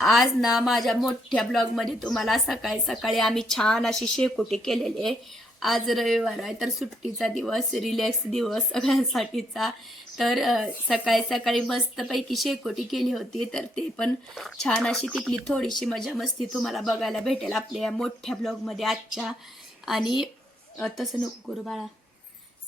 आज ना माझ्या मोठ्या ब्लॉगमध्ये तुम्हाला सकाळी सकाळी आम्ही छान अशी शेकोटी केलेली आहे. आज रविवार आहे तर सुट्टीचा दिवस रिलॅक्स दिवस सगळ्यांसाठीचा. तर सकाळी सकाळी मस्तपैकी शेकोटी केली होती तर ते पण छान अशी तिथली थोडीशी मजा मस्ती तुम्हाला बघायला भेटेल आपल्या मोठ्या ब्लॉगमध्ये आजच्या. आणि तसं नको करू बाळा.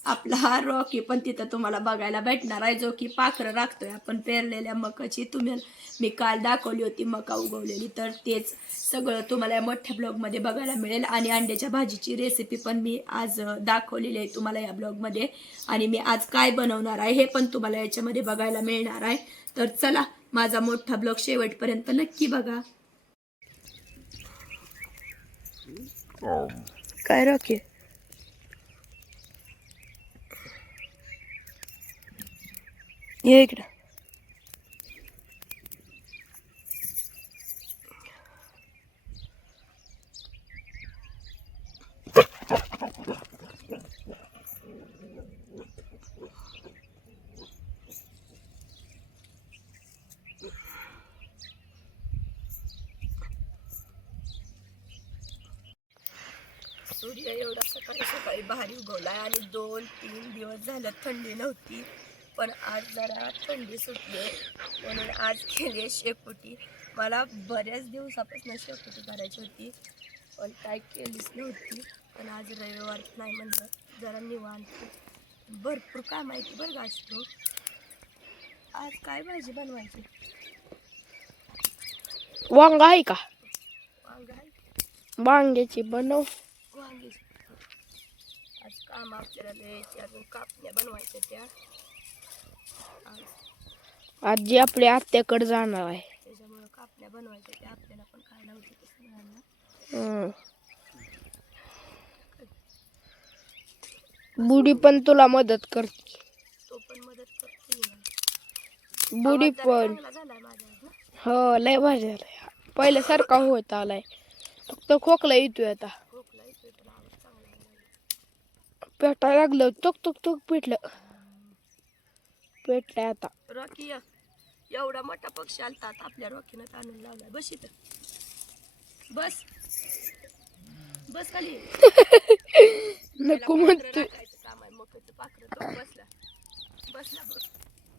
आपला हा रॉकी पण तिथं तुम्हाला बघायला भेटणार आहे जो की पाखरं राखतोय. आपण पेरलेल्या मकाची तुम्ही मी काल दाखवली होती मका उगवलेली. तर तेच सगळं तुम्हाला या मोठ्या ब्लॉगमध्ये बघायला मिळेल. आणि अंड्याच्या भाजीची रेसिपी पण मी आज दाखवलेली आहे तुम्हाला या ब्लॉगमध्ये आणि मी आज काय बनवणार आहे हे पण तुम्हाला याच्यामध्ये बघायला मिळणार आहे. तर चला माझा मोठा ब्लॉग शेवटपर्यंत नक्की बघा. काय रॉकी ये इकडं. सूर्य एवढा सकाळी सकाळी भारी उगवलाय आणि दोन तीन दिवस झालं थंडी नव्हती. पण आज जरा थंडी सुटली म्हणून आज केली आहे शेकोटी मला बऱ्याच दिवसापासून शेकोटी करायची होती. पण काय केलीच नव्हती. पण आज रविवार नाही म्हणलं. जरा निवांत. भरपूर काम आहे की बरं असतो आज काय भाजी बनवायची? वांग आहे का? वांग आहे? वांग्याची बनव. वांगी आज काम आपल्याला द्यायची अजून कापण्या बनवायच्या त्या. आज आपल्या आत्याकडे जाणार आहे. त्याच्यामुळं कापण्या बनवायच्या त्या आपल्याला पण खायला होती ते सगळ्यांना हम्म. बुडी पण तुला मदत करते. तो पण मदत करते ना. बुडी पण. चांगला झालाय. हो लय भारी झालाय. पहिल्यासारखा होत आलाय. फक्त खोकला येतोय आता. खोकला येतोय पण आवाज चांगला आहे. पेटायला लागलं तुक तुक तुक पेटलं. पेटलंय आता. रॉकी. एवढा मोठा पक्षी आलता आता आपल्या रॉकीनं आणून लावलाय. बस इथं. बस. बस खाली. नको राखायचं काम आहे. मकाचं पाखरं तो बसला. बसला बघ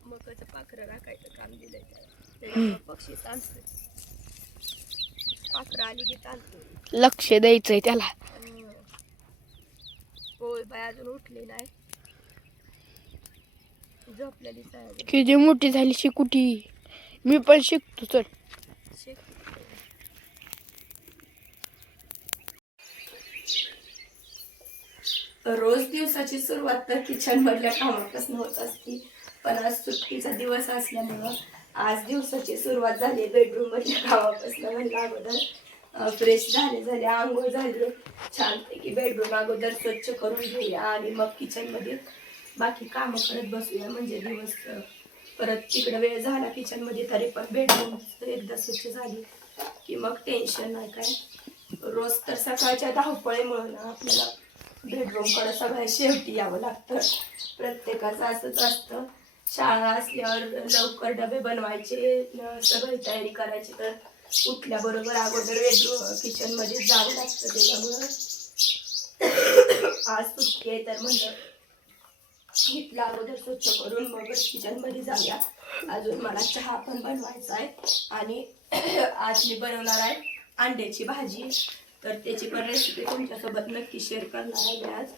मकाचं पाखरं राखायचं काम दिलंय त्याला. त्याच्यामुळं पक्षी पाखरं आली की लक्ष द्यायचंय त्याला. होय बाय अजून उठली नाही. झोपलेली साहेब किती मोठी झाली शिकुटी. मी पण शिकतो चल. रोज दिवसाची सुरुवात तर किचन मधल्या कामापासून होत असते पण आज सुट्टीचा दिवस असल्यामुळं आज दिवसाची सुरुवात झाली बेडरूम मधल्या कामापासून म्हणलं अगोदर. फ्रेश झाले झाले आंघोळ झाली. छानपैकी बेडरूम अगोदर स्वच्छ करून घेऊया आणि मग किचनमध्ये बाकी कामं करत बसूया म्हणजे दिवस परत तिकडे वेळ झाला किचनमध्ये तरी पण बेडरूम एकदा स्वच्छ झाली. की मग टेन्शन नाही काय. रोज तर सकाळच्या धावपळीमुळं ना आपल्याला बेडरूमकडं सगळ्या शेवटी यावं लागतं. प्रत्येकाचं असंच असतं. शाळा असल्यावर लवकर डबे बनवायचे सगळी तयारी करायची तर उठल्याबरोबर अगोदर बेडरूम किचनमध्ये जावं लागतं. त्याच्यामुळं आज सुट्टी आहे तर म्हणलं घेतला अगोदर स्वच्छ करून मगच किचनमध्ये जाऊया. अजून मला चहा पण बनवायचा आहे. आणि आज मी बनवणार आहे अंड्याची भाजी. तर त्याची पण रेसिपी तुमच्यासोबत नक्की शेअर करणार आहे मी आज.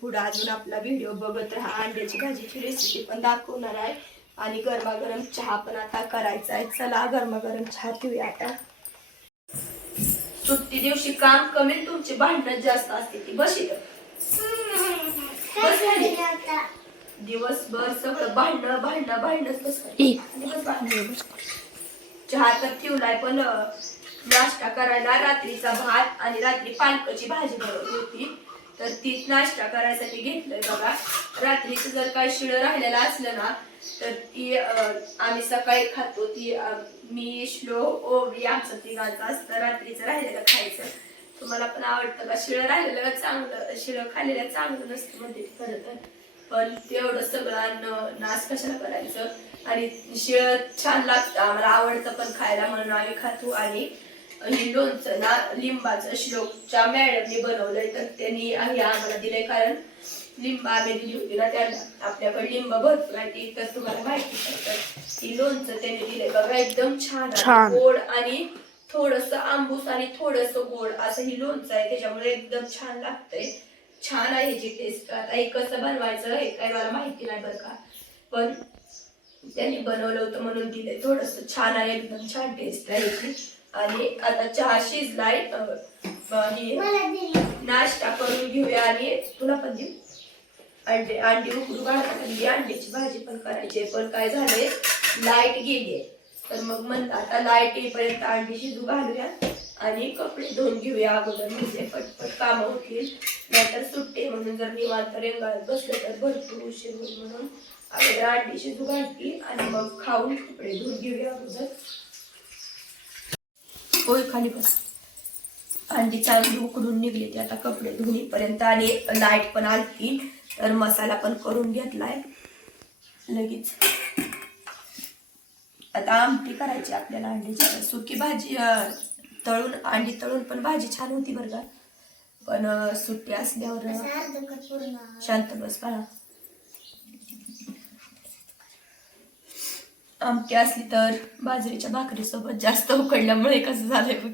पुढं अजून आपला व्हिडिओ बघत राहा. अंड्याची भाजीची रेसिपी पण दाखवणार आहे. आणि गरमागरम चहा पण आता करायचा आहे. चला गरमागरम चहा पिऊया आता. सुट्टी दिवशी काम कमी तुमची भांडण जास्त असते ती बस दिवसभर सगळं भांडणं भांडणं भांडणच भांडणं. चहा तर ठेवलाय पण नाश्ता करायला रात्रीचा भात आणि रात्री पालकाची भाजी बनवली होती. तर तीच नाश्ता करायसाठी घेतलंय बघा. रात्रीचं जर काही शिळं राहिलेलं असलं ना तर ती आम्ही सकाळी खातो. ती मी श्लो ओवी आमचं तिघांचं असतं. रात्रीचं राहिलेलं खायचं. तुम्हाला पण आवडतं का शिळं राहिलेलं चांगलं शिळं खाल्लेलं चांगलं नसतं म्हणजे खरं तर पण तेवढं सगळं अन्न नाश कशाला करायचं आणि शिळ छान लागतं आम्हाला आवडतं पण खायला म्हणून आम्ही खातो आणि ही लोणचं ना लिंबाचं श्लोकच्या मॅडमने बनवलंय तर त्यांनी हे आम्हाला दिलंय कारण लिंब आम्ही दिली होती ना त्यांना आपल्याकडे लिंब भरपूर आहे ती तर तुम्हाला माहिती. तर ही लोणचं त्यांनी दिलंय बघा एकदम. छान. गोड आणि थोडस आंबूस आणि थोडस गोड असं ही लोणचं आहे त्याच्यामुळे एकदम छान लागतंय. छान आहे ह्याची टेस्ट आता हे कसं बनवायचं हे काही मला माहिती नाही बरं का. पण त्यांनी बनवलं होतं म्हणून दिलंय. थोडस छान आहे एकदम छान टेस्ट आहे आणि आता चहा शिजलाय. नाश्ता करून घेऊया आणि तुला पण देऊ अंडे अंडी उकडू अंडी अंड्याची भाजी पण करायची. पण काय झालंय? लाइट गेलीये तर मग म्हणलं आता लाइट येईपर्यंत अंडी शिजू घालूया आणि कपडे धुवून घेऊया अगोदर. म्हणजे पटपट कामं होतील. नाहीतर सुट्टे म्हणून जर निवांत रेंगाळत बसलं तर भरपूर उशीर होईल म्हणून अगोदर अंडी शिजू घालतील आणि मग खाऊन कपडे धुवून घेऊया अगोदर. होय खाली बस. अंडी चांगली उकडून निघली ती. आता कपडे धुणीपर्यंत आणि लाइट पण आलती. तर मसाला पण करून घेतलाय. लगेच. आता आमटी करायची आपल्याला अंडीची सुकी भाजी तळून अंडी तळून पण भाजी छान होती बरं का. पण सुट्टी असल्यावर शांत बस बाळा आमटी असली तर बाजरीच्या भाकरीसोबत जास्त उकडल्यामुळे कसं झालंय बघ.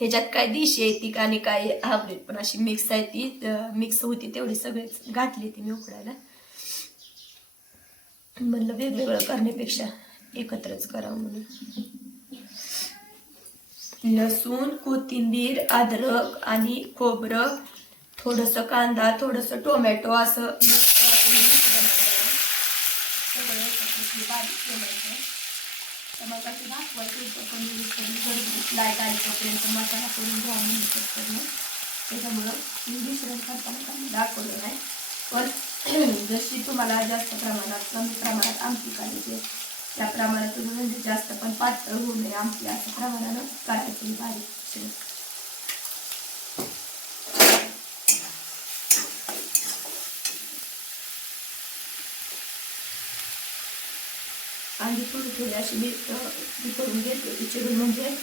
ह्याच्यात काय दिश आहे ती आणि काय आमलेट पण अशी मिक्स आहे ती मिक्स होती तेवढी सगळेच. घातली ती मी उकडायला. म्हणलं वेगवेगळं करण्यापेक्षा एकत्रच करावं म्हणून. लसूण कोथिंबीर अद्रक आणि खोबरं थोडंसं कांदा थोडंसं टोमॅटो असं mix करून तर मग असं दाखवायचं होतं पण मी विसरली गडबडीत लाइट आली तोपर्यंत मसाला करून घ्या त्याच्यामुळं मिश्रण करताना दाखवलं नाही पण जशी तुम्हाला जास्त प्रमाणात कमी प्रमाणात आमटी काढायची त्या प्रमाणात तुम्ही म्हणजे जास्त पण पातळ होऊ नये आमटी असं प्रमाणानं काढायची बारीक शिजून. आणि थोडी थोडी अशी मी करून घेते होती चिरून म्हणजे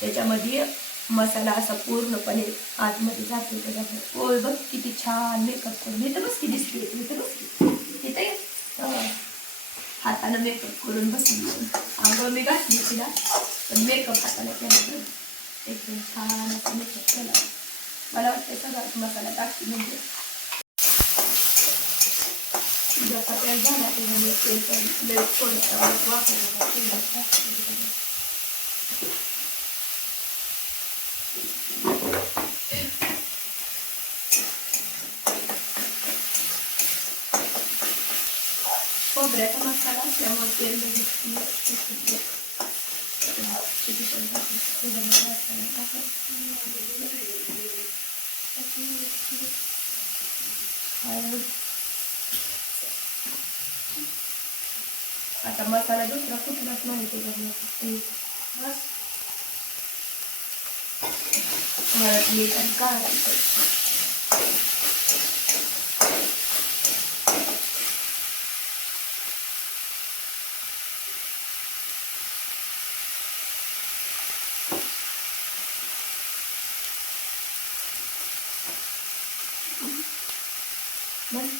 त्याच्यामध्ये मसाला असा पूर्णपणे आतमध्ये जातो त्याच्यामध्ये ओय बघ किती छान मेकअप करून. मी तर बस की दिसते मी तर बस की इथे ये. हातानं मेकअप करून बसली आंघोळ मी घातली तिला पण मेकअप हाताने केला एकदम छान असा मेकअप केला. मला वाटतं सगळ्यात मसाला टाकते म्हणजे. जसा तयार झाला त्याच्यामुळे म्हणजे तेल पण लई थोडं वापरलं खोबऱ्याचा मसाला त्यामुळे तेल लगेच किती पण टाकलं, मसाला टाकायचा. आता मसाला दुसरा कुठलाच नाही ते फक्त बस हळद मीठ आणि बस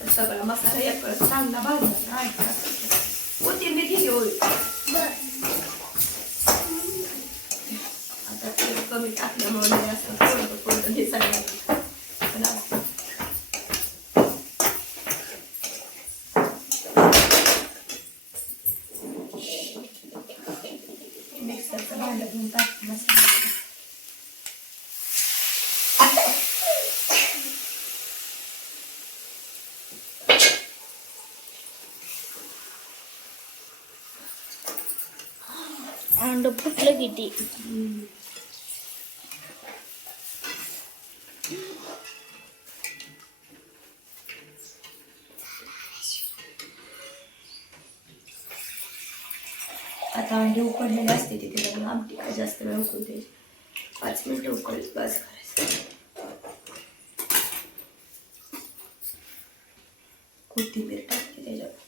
तर सगळा मसाला एक चांगला भाजला नाही का? कोथिंबीर अंड फुटलं किती आता अंडी उकडलेले असते तिथे त्यामुळे आमटी काय जास्त वेळ उकळू द्यायची पाच मिनिटं उकळ बस करायचं. कोथिंबीर टाकते त्याच्यावर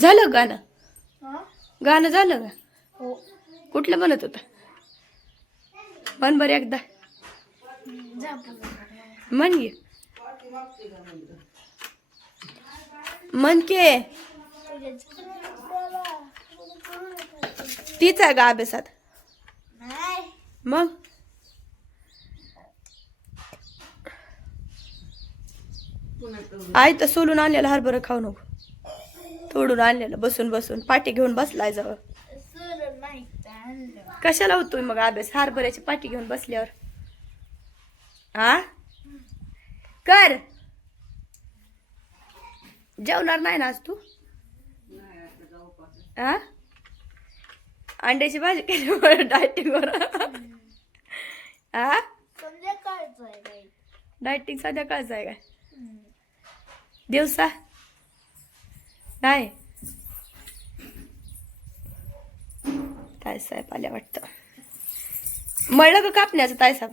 झालं गाणं? गाणं झालं का? हो. कुठलं म्हणत होता? म्हण बरं एकदा. म्हण घे म्हण के. तीच आहे का अभ्यासात. मग? आई तर सोलून आणलेलं हरभरं खाऊ नको. तोडून आणलेलं बसून बसून. पाठी घेऊन बसलाय जवळ. कशाला होतोय मग अभ्यास? हरभऱ्याची पाठी घेऊन बसल्यावर. हा कर. जेवणार नाही ना आज तू? हा अंड्याची भाजी केली डायटिंगवर हा डायटिंग संध्याकाळचं आहे काय? दिवसा? नाही. तायसाहेब आल्या वाटतं. मळलं का कापण्याचं तायसाहेब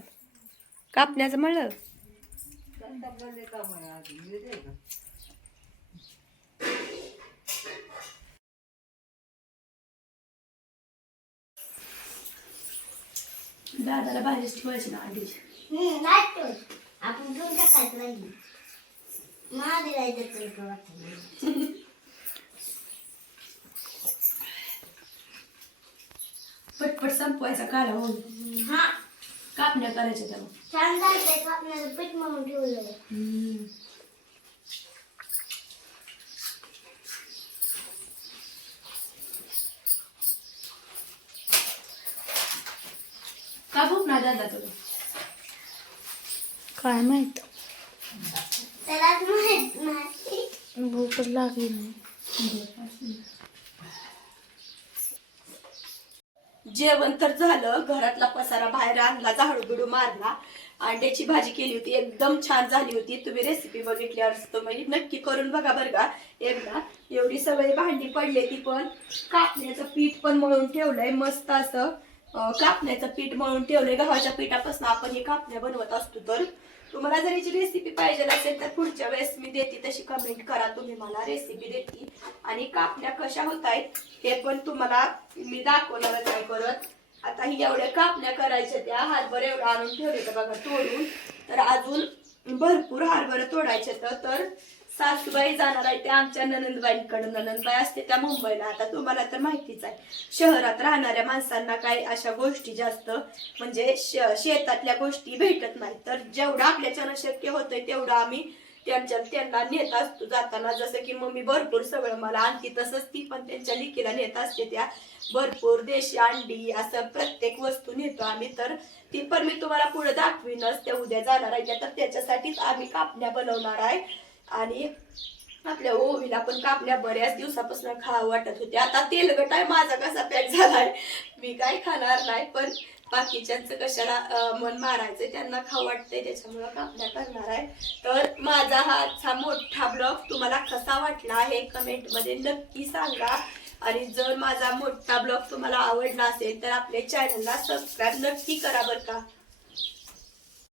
कापण्याचं मळलं? दादाला भाजीच ठेवायची ना अंडीची आपण घेऊन टाकायचं नाही महादेवाचं पटपट संपवायचा काला होऊन हा. कापण्या करायच्या त्या मग. छान झालं कापण्याचं पीठ म्हणून ठेवलेलं. का भूक ना दादा तुला काय माहीत? त्यालाच माहीत नाही. भूकच लागली नाही. जेवण तर झालं घरातला पसारा बाहेर आणला झाडू बिडू मारला. अंड्याची भाजी केली होती एकदम छान झाली होती. तुम्ही रेसिपी बघितल्यावर म्हणजे नक्की करून बघा बरं का एकदा. एवढी सगळी भांडी पडली ती पण. कापण्याचं पीठ पण मळून ठेवलंय मस्त असं. कापण्याचं पीठ मळून ठेवलंय. गव्हाच्या पिठापासून आपण हे कापण्या बनवत असतो तर. तुम्हाला जर याची रेसिपी पाहिजे असेल तर पुढच्या वेळेस मी देते तशी कमेंट करा. तुम्ही मला रेसिपी देते आणि कापण्या कशा होत आहेत हे पण तुम्हाला मी दाखवणार काय करत आता ही एवढ्या कापण्या करायच्या त्या हरभरे एवढं आणून ठेवले तर बघा तोडून. तर अजून भरपूर हरभरे तोडायचे तर सासूबाई जाणार आहे ते आमच्या ननंदबाईंकडे. ननंदबाई असते त्या मुंबईला. आता तुम्हाला तर माहितीच आहे शहरात राहणाऱ्या माणसांना काही अशा गोष्टी जास्त म्हणजे शेतातल्या गोष्टी भेटत नाही तर जेवढं आपल्याच्यानं शक्य होतंय तेवढं आम्ही त्यांच्या त्यांना नेत असतो जाताना. जसं की मम्मी भरपूर सगळं मला आणती तसंच ती पण त्यांच्या लिकीला नेत असते त्या. भरपूर देशी अंडी असं प्रत्येक वस्तू नेतो आम्ही. तर ती पण मी तुम्हाला पुढे दाखवीनच त्या उद्या जाणार आहे तर त्याच्यासाठीच आम्ही कापण्या बनवणार आहे. आणि आपल्या ओवीला पण कापल्या बऱ्याच दिवसापासून खावं वाटत होते. आता तेलगट आहे माझा कसा पॅक झालाय? मी काय खाणार नाही पण बाकीच्यांचं कशाला मन मारायचं त्यांना खाऊ वाटतंय त्याच्यामुळं कापण्या करणार आहे. तर माझा हा मोठा ब्लॉग तुम्हाला कसा वाटला हे कमेंटमध्ये नक्की सांगा. आणि जर माझा मोठा ब्लॉग तुम्हाला आवडला असेल तर आपल्या चॅनलला सबस्क्राईब नक्की करा बरं का.